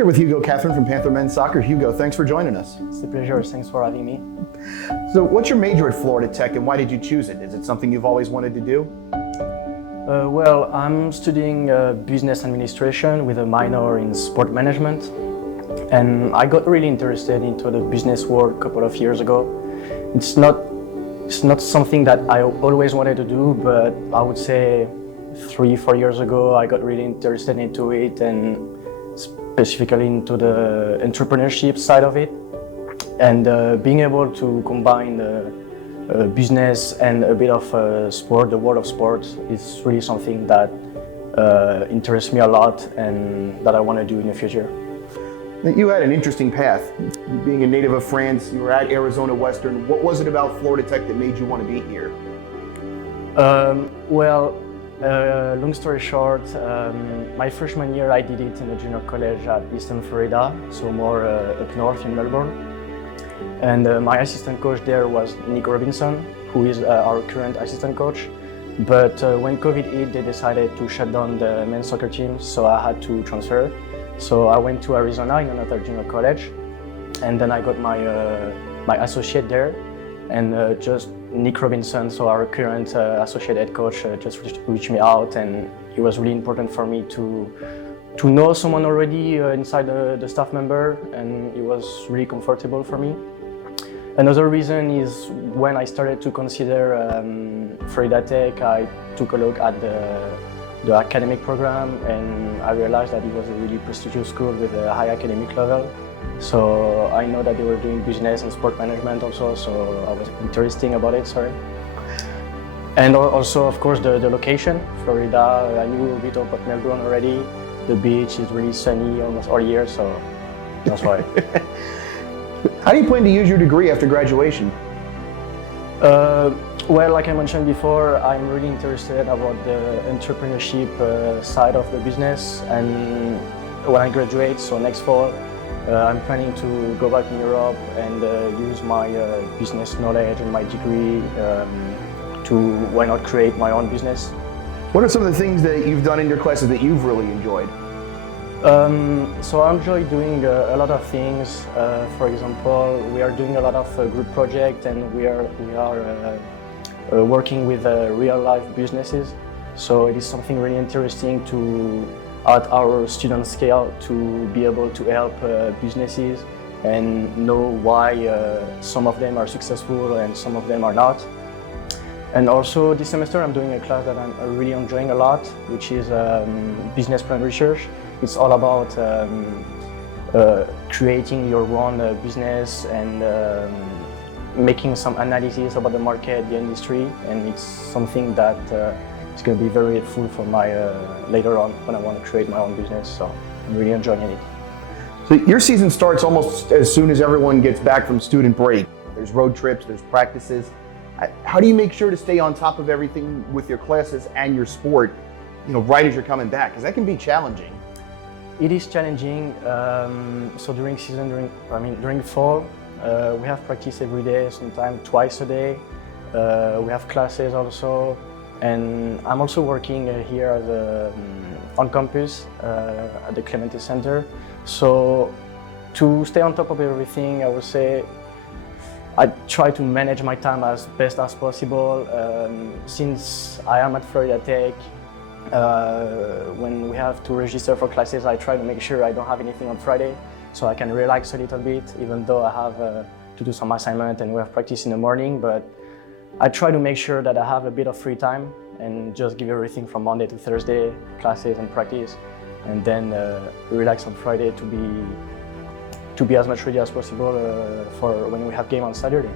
here with Hugo Catherine from Panther Men's Soccer. Hugo, thanks for joining us. It's a pleasure. Thanks for having me. So what's your major at Florida Tech and why did you choose it? Is it something you've always wanted to do? Well, I'm studying business administration with a minor in sport management. And I got really interested into the business world a couple of years ago. It's not something that I always wanted to do, but I would say 3-4 years ago, I got really interested into it and specifically into the entrepreneurship side of it. And being able to combine business and a bit of sport, the world of sport, is really something that interests me a lot and that I want to do in the future. You had an interesting path. Being a native of France, you were at Arizona Western. What was it about Florida Tech that made you want to be here? Long story short, my freshman year I did it in a junior college at Eastern Florida, so more up north in Melbourne. And my assistant coach there was Nick Robinson, who is our current assistant coach. But when COVID hit, they decided to shut down the men's soccer team, so I had to transfer. So I went to Arizona in another junior college, and then I got my associate there. And just Nick Robinson, so our current associate head coach, just reached me out, and it was really important for me to know someone already inside the staff member, and it was really comfortable for me. Another reason is when I started to consider Florida Tech, I took a look at the academic program, and I realized that it was a really prestigious school with a high academic level. So I know that they were doing business and sport management also, so I was interested about it, And also, of course, the location, Florida. I knew a bit about Melbourne already. The beach is really sunny almost all year, so that's why. How do you plan to use your degree after graduation? Well, like I mentioned before, I'm really interested about the entrepreneurship side of the business, and when I graduate, so next fall, I'm planning to go back in Europe and use my business knowledge and my degree to, why not, create my own business. What are some of the things that you've done in your classes that you've really enjoyed? So I enjoy doing a lot of things. For example, we are doing a lot of group projects, and we are working with real-life businesses. So it is something really interesting to, at our student scale, to be able to help businesses and know why some of them are successful and some of them are not. And also this semester I'm doing a class that I'm really enjoying a lot, which is business plan research. It's all about creating your own business and making some analysis about the market, the industry, and it's something that is going to be very helpful for my later on when I want to create my own business. So I'm really enjoying it. So your season starts almost as soon as everyone gets back from student break. There's road trips, there's practices. How do you make sure to stay on top of everything with your classes and your sport, right as you're coming back? Because that can be challenging. It is challenging. So during fall, we have practice every day, sometimes twice a day. We have classes also, and I'm also working here as on campus at the Clemente Center. So to stay on top of everything, I would say I try to manage my time as best as possible. Since I am at Florida Tech, when we have to register for classes, I try to make sure I don't have anything on Friday, so I can relax a little bit, even though I have to do some assignment and we have practice in the morning. But I try to make sure that I have a bit of free time and just give everything from Monday to Thursday, classes and practice, and then relax on Friday to be as much ready as possible for when we have game on Saturday.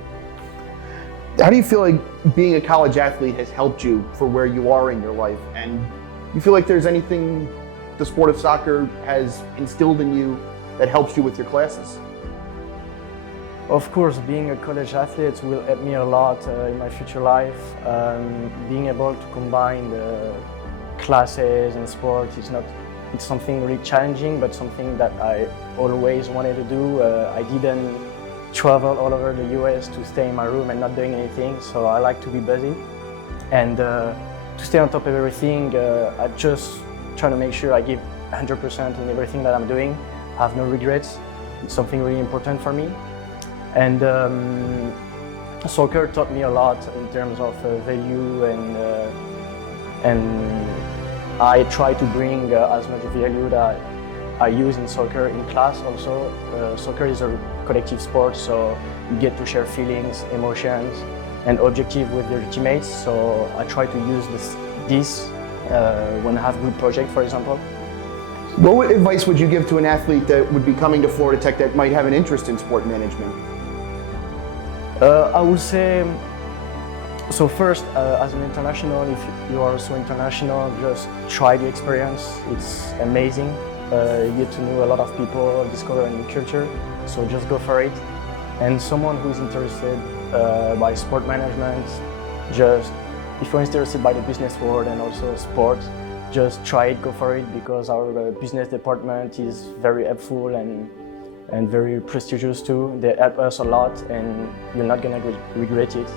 How do you feel like being a college athlete has helped you for where you are in your life? And you feel like there's anything the sport of soccer has instilled in you that helps you with your classes? Of course, being a college athlete will help me a lot in my future life. Being able to combine the classes and sports, it's something really challenging, but something that I always wanted to do. I didn't travel all over the US to stay in my room and not doing anything, so I like to be busy. And to stay on top of everything, I just try to make sure I give 100% in everything that I'm doing. have no regrets. It's something really important for me. And soccer taught me a lot in terms of value, and I try to bring as much value that I use in soccer in class also. Soccer is a collective sport, so you get to share feelings, emotions, and objective with your teammates. So I try to use this when I have group project, for example. What advice would you give to an athlete that would be coming to Florida Tech that might have an interest in sport management? I would say, so first, as an international, if you are also international, just try the experience. It's amazing. You get to know a lot of people, discover a new culture, so just go for it. And someone who is interested by sport management, just if you're interested by the business world and also sports, just try it, go for it, because our business department is very helpful and very prestigious too. They help us a lot, and you're not gonna regret it.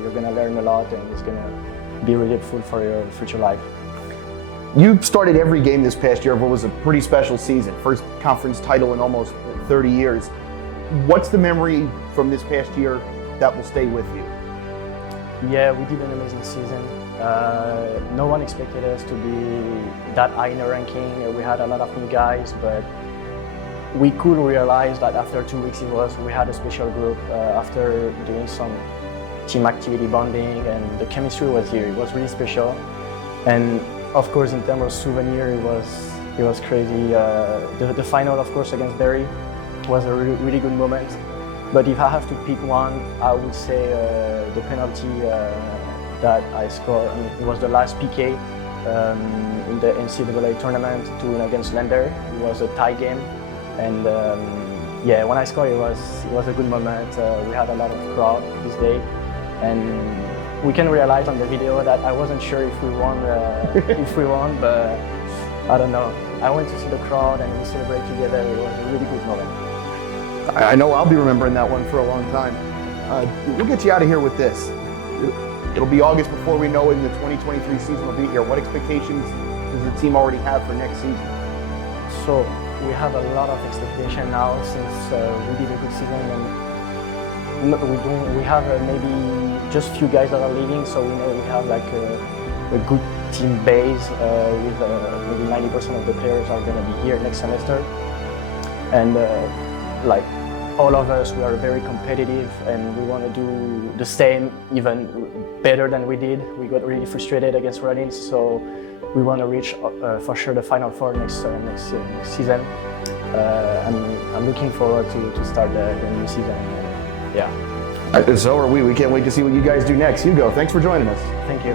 You're gonna learn a lot, and it's gonna be really helpful for your future life. You started every game this past year of what was a pretty special season. First conference title in almost 30 years. What's the memory from this past year that will stay with you? Yeah, we did an amazing season. No one expected us to be that high in the ranking. We had a lot of new guys, but we could realize that after 2 weeks we had a special group after doing some team activity bonding, and the chemistry was here. It was really special. And of course, in terms of souvenir, it was crazy. The final, of course, against Barry was a really good moment. But if I have to pick one, I would say the penalty that I scored. I mean, it was the last PK in the NCAA tournament to win against Lander. It was a tie game, and yeah, when I scored, it was a good moment. We had a lot of crowd this day, and we can realize on the video that I wasn't sure if we won, but I don't know. I went to see the crowd and we celebrate together. It was a really good moment. I know I'll be remembering that one for a long time. We'll get you out of here with this. It'll be August before we know it, and the 2023 season will be here. What expectations does the team already have for next season? So we have a lot of expectation now since we did a good season, and we have maybe just few guys that are leaving, so we know we have like a good team base with maybe 90% of the players are going to be here next semester, and like all of us, we are very competitive, and we want to do the same, even better than we did. We got really frustrated against Rollins, so we want to reach for sure the Final Four next season. I'm looking forward to start the new season. Yeah. So are we. We can't wait to see what you guys do next. Hugo, thanks for joining us. Thank you.